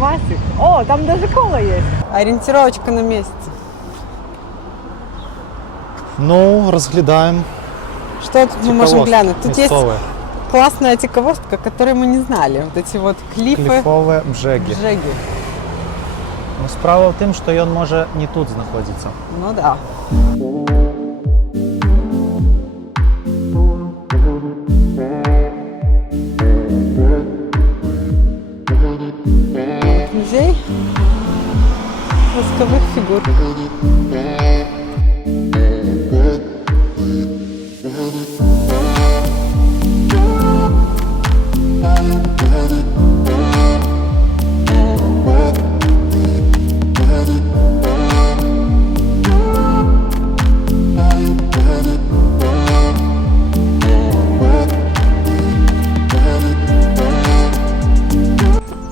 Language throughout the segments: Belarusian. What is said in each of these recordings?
Масик. О, там даже кола есть. Ориентировочка на месте. Ну, розглядаємо. Что тут мы можем глянуть? Тут місцове. есть классная тиковостка, которую мы не знали. Вот эти вот клифы. Кліфове бжеги. Бжеги. Ну, справа в тим, що він може не тут знаходиться. Ну да. Музей восковых фигур.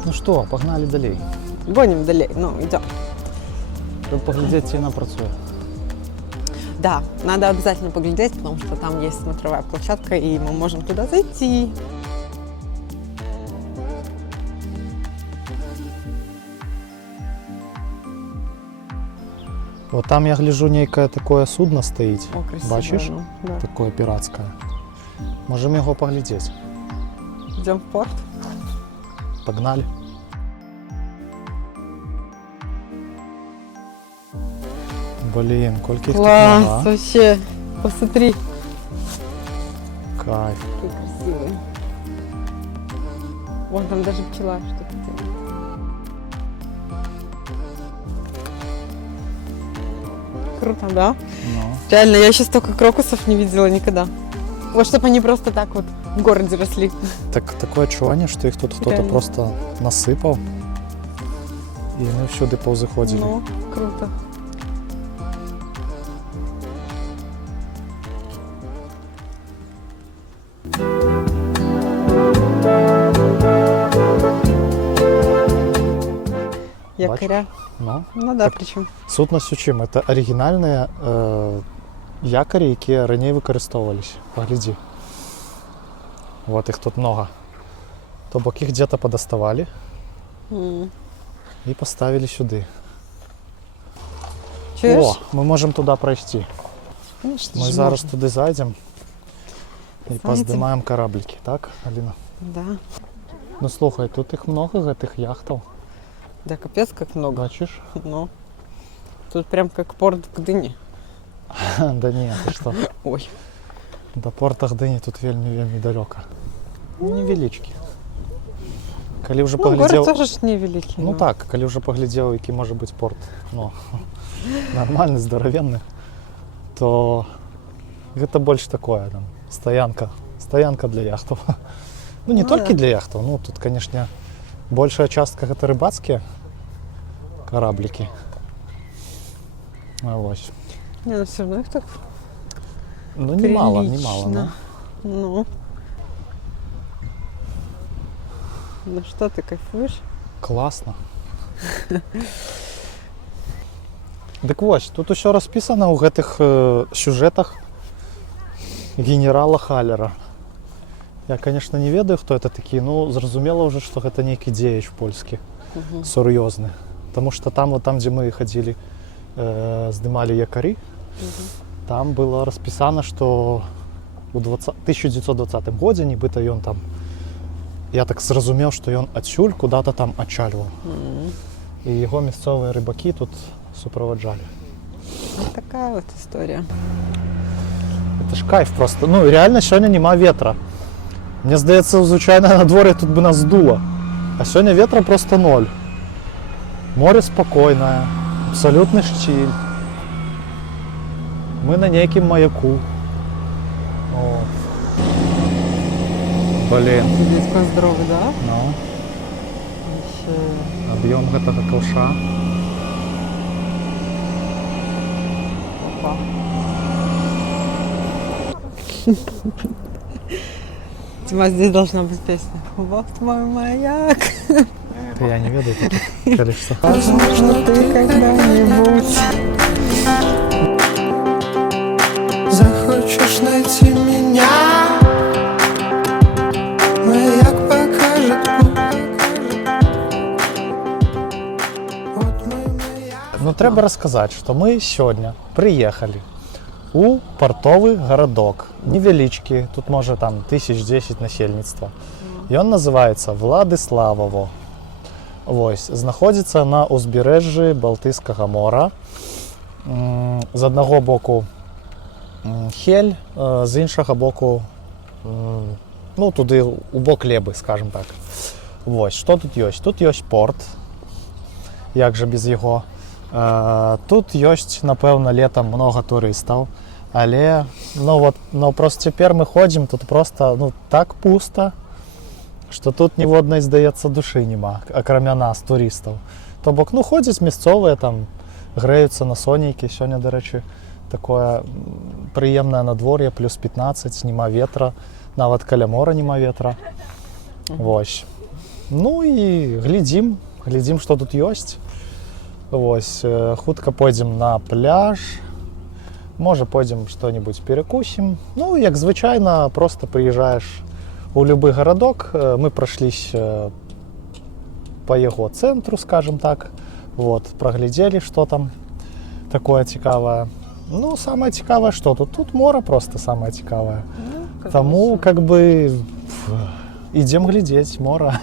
Ну що, погнали далі. Гоним далее. Ну, идем. Щоб поглядіти, ціна працює. Да, надо обязательно поглядеть, потому что там есть смотровая площадка, и мы можем туда зайти. Вот там, я гляжу, некое такое судно стоїть. О, красиво. Бачиш? Ну, да. Такое піратське. Можемо його поглядіти. Идем в порт. Погнали. Блін, кольки їх тут Класс, много. вообще. Посмотри. Кайф. Какие красивые. Вон там даже пчела что-то делает. Круто, да? Ну. Реально, я еще столько крокусов не видела никогда. Вот чтобы они просто так вот в городе росли. Так, таке відчування, що їх тут хтось Реально. просто насипав. І вони всюди повзаходили. Ну, круто. Якоря. Ну. Ну да, причем. Сутність у чим? Це оригінальні якорі, які раніше використовувалися. Погляди. Вот їх тут много. Тобто їх где-то подоставали і поставили сюди. Чуєш? О, ми можемо туди пройти. Ну, что Ми же зараз можно. туди зайдемо і Зайдем. поздимаємо кораблики, так, Аліна? Да. Ну слухай, тут їх много, цих яхтів. Да, капец, как много. Бачиш? Ну. Тут прям как порт в Гдыне. Да ні, ти що? Ой. До порта Гдині тут вельми далеко. Невеличкі. Коли вже Ну, город поглядів... тоже ж невеликий. Ну так, коли вже поглядів, який може бути порт, ну, нормальний, здоровенний, то це більше таке, там, стоянка для яхтов. Ну, не Ну, только да. для яхтов, ну, тут, конечно, большая частка это рыбацкие кораблики. А вот. Не, ну все равно их так Ну, немало, прилично. да. Ну. Ну что, ты кайфуешь? Классно. Так ось, тут еще розписано у гэтых сюжетах генерала Халлера. Я, конечно, не ведаю, хто это такі, ну, зразумела уже, что это некий дзеяч польскі, сур'ёзны. Потому что там, вот там, где мы ходили, здымали якорі, там было расписано, что у 1920 годзе, нібыта ён там, я так зразумеў, что ён адсюль куда-то там адчальваў. И его мясцовыя рыбаки тут суправаджалі. Вот такая вот история. Это ж кайф просто. Ну, реально сёння нема ветра. Мне здаецца, звычайна на дворе тут бы нас здуло. А сёння ветра просто ноль. Море спокойное, абсолютный штиль. Мы на некім маяку. О. Блін. Дідько здоровий, да? Ну, Ще... об'єм гэтага ковша. Опа. Тима, здесь должна быть песня. Вот мой маяк. Та я не ведаю таких количество. Возможно, ты когда-нибудь. Захочешь найти меня, маяк покажет путь. Вот мой маяк. Ну, треба розказати, що ми сьогодні приїхали у портовий городок. Невеличкий, тут може там 1010 насельництва. І він називається Владиславово. Ось, знаходиться на узбережжі Балтійського моря. З одного боку Хель, з іншого боку, ну, туди у бок Леби, скажімо так. Ось, що тут є? Тут є порт, як же без його. Тут є, напевно, літом много туристів, але просто тепер ми ходимо, тут просто так пусто, що тут ні в одної, здається, душі нема, окрім нас, туристів. Тобто, ходять місцеві, там, греються на сонейки. Сьогодні, до речі, таке приємне надвор'я, плюс 15, нема вітра, навіть каля моря нема вітра. Ось. Ну і глядім, що тут є. Ось, хутко пойдемо на пляж, може пойдемо щось перекусимо. Ну, як звичайно, просто приїжджаєш у будь-який городок. Ми пройшлись по його центру, скажімо так. Вот, проглядели, что там такое цікаве. Ну, самое цікаве, что тут? Тут море просто самое цікаве. Ну, тому, как бы, идем глядеть море.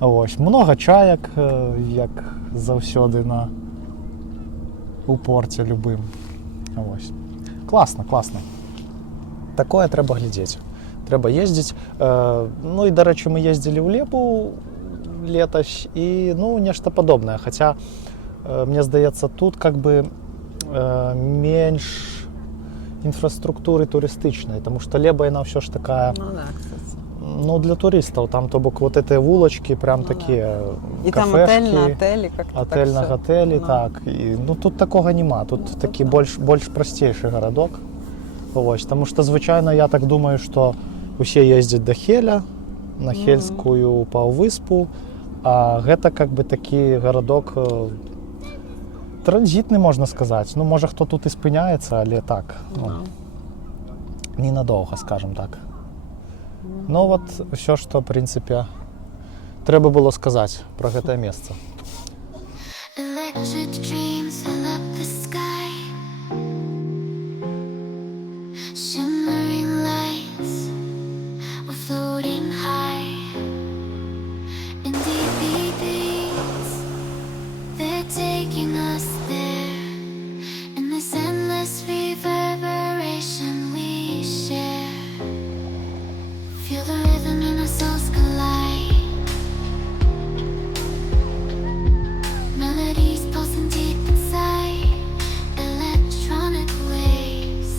Ось, много чаек, як завсёди у порті любим. Ось. Класно. Такое треба глядеть. Треба їздити. Ну і, до речі, ми їздили у Лепу летось і, нечто подобне. Хоча, мені здається, тут как бы менш інфраструктури туристичної, тому що Леба, вона все ж така, Ну да, кстати. для туристів. Там, тобок, вот эти вулочки, прям такі І там кафешки. отель на отелі, как-то Отель так на все. готелі, Да. так. І, тут такого нема. Тут такий більш простіший городок. Ось, тому що, звичайно, я так думаю, що усі їздять до Хеля, на Хельську паўвыспу, а гэта как бы такі городок транзитний, можна сказати. Ну, може, хто тут і спиняється, але так, ненадовго, скажімо так. Ну, от все, що, в принципі, треба було сказати про це місце. Electric dreams fill up the sky. Shimmering lights, we're floating high. And deep beats, they're taking us there. In this endless reverberation we share. Feel the rhythm in our souls collide. Melodies pulsing deep inside. Electronic waves,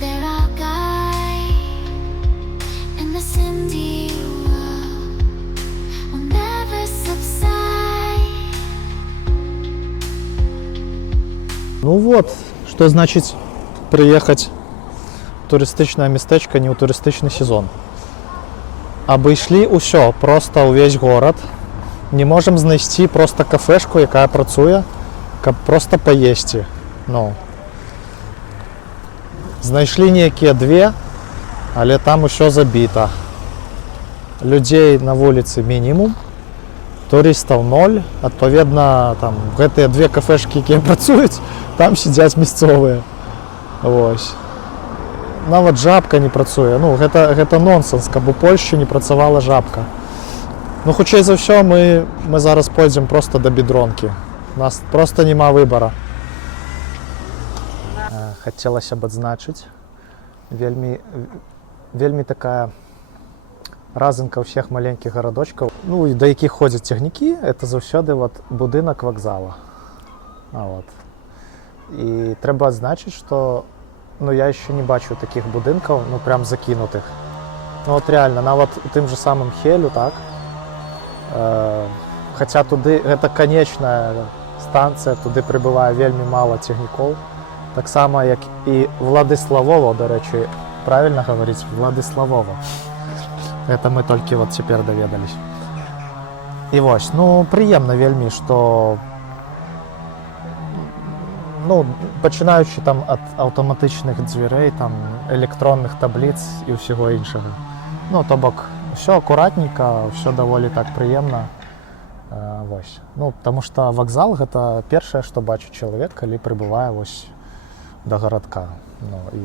they're our guide. In this indie world, we'll never subside. Ну вот, что значит приехать в туристичное местечко не у туристичный сезон. Обійшли усё, просто увесь город. Не можемо знайти просто кафешку, яка працює, каб просто поїсти. Знайшли ніякі дві, але там усё забито. Людей на вулиці мінімум, туристів ноль. Відповідно, там гэты дві кафешки, які працюють, там сидять місцеві. Ось. Навіть жабка не працює. Гэта нонсенс, каб у Польщі не працювала жабка. Хутчэй за ўсё, мы зараз пойдзем просто до Бідронкі. У нас просто нема выбора. Хацелася б адзначыць, вельмі такая разынка ўсіх маленькіх гарадочкаў, да якіх ходзяць цягнікі, это заўсёды будынак вакзала. І трэба адзначыць, што я яшчэ не бачу такіх будынкаў, прям закінутых. Ну от реально, нават у тым же самым Хелю, так? Хаця туды, гэта канечная станцыя, туды прыбывае вельмі мала цягнікоў. Таксама, як і Владыславова, да рэчы, правильно гаварыць? Владыславова. Это мы толькі вот цяпер даведались. І вось, ну, прыемна вельмі, што ну, пачынаючы там ад аўтаматычных дзвярэй, там, электронных табліц і ўсяго іншага. Ну, то бок, ўсё акуратненька, ўсё даволі так прыемна. Вось. Ну, таму што вакзал гэта першае, што бачыць чалавек, калі прыбывае вось да гарадка. Ну, і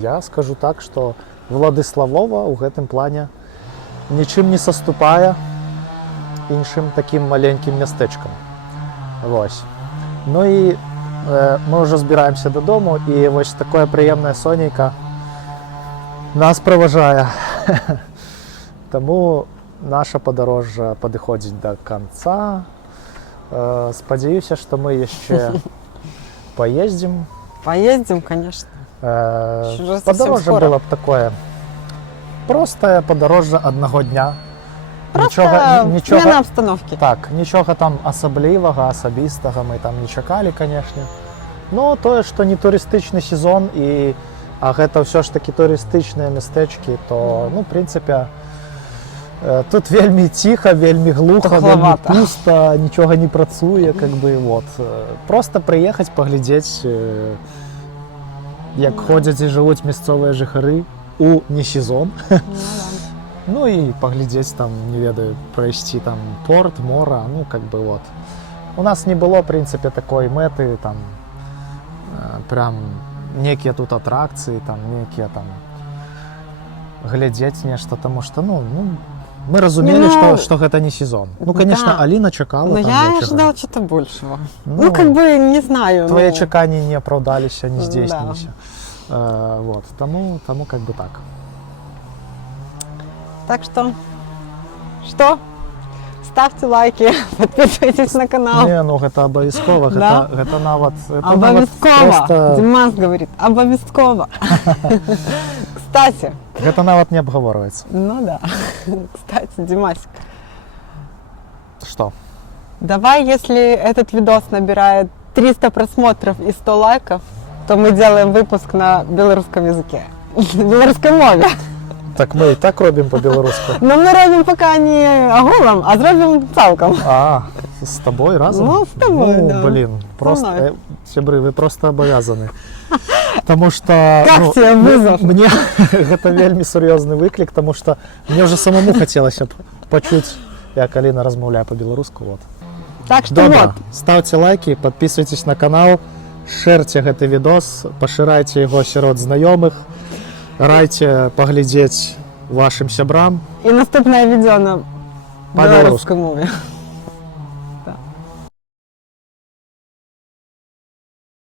я скажу так, што Владыславова ў гэтым плане нічым не саступае іншым такім маленькім мястэчкам. Вось. Ну і мы ўжо збіраемся дадому, і вось такое прыемнае сонейка нас праважае. Таму наша падарожжа падыходзіць да канца. Спадзяюся, што мы яшчэ паездзім. Поездим, конечно. Уже совсем Падарожжа скоро. было б такое простае падарожжа аднаго дня. Просто смена обстановки. Так, нічога там асаблівага, асабістага мы там не чакалі, канешне. Но тое, што не турыстычны сезон, а гэта ўсё ж такі турыстычныя мястэчкі, то, ну, в прынцыпе, тут вельмі ціха, вельмі глуха, вельмі пуста, нічога не працуе, как бы, вот. Просто прыехаць, паглядзець, як ходзяць і жывуць мясцовыя жыхары у не сезон. Ну і паглядзець там, не ведаю, прайсці там порт, мора, ну, как бы, вот. У нас не было, в прынцыпе, такой мэты, там, прям некія тут атракцыі, там, некія там глядзець нешта, таму што, ну, мы разумелі, што гэта не сезон. Ну, конечно, да. Аліна чакала. Но там я нечага. ожидала что-то большего. Ну, как бы, не знаю. Твои ну... чаканні не апраўдаліся, не здзейсніліся. Да. Вот, таму как бы так. Так что, ставьте лайки, подписывайтесь на канал. Не, ну гэта абавязкова, Да? гэта нават... Обовязково, просто... Димас говорит, обовязково. Кстати. Гэта нават не абгаворваецца. Ну да. Кстати, Димасик, Что? давай, если этот видос набирает 300 просмотров и 100 лайков, то мы делаем выпуск на белорусском языке. На белорусской мове. Так мы і так робім по-беларуску. Но мы робим пока не агулом, а зробим цалком. С тобой разом? Ну, с тобой, ну, да. Блин, просто, мной. сябры, вы просто обязаны. Потому что... Как тебе вызов? Мне гэта вельмі сур'ёзны выклік, потому что мне уже самому хотелось почуть, як Аліна размаўляе по-беларуску. Вот. Так что Добра, вот. ставьте лайки, подписывайтесь на канал, шерьте гэты видос, пашырайце яго сярод знаёмых, райце паглядзець вашим сябрам. И наступное видео на По-белорусски. белорусской мове.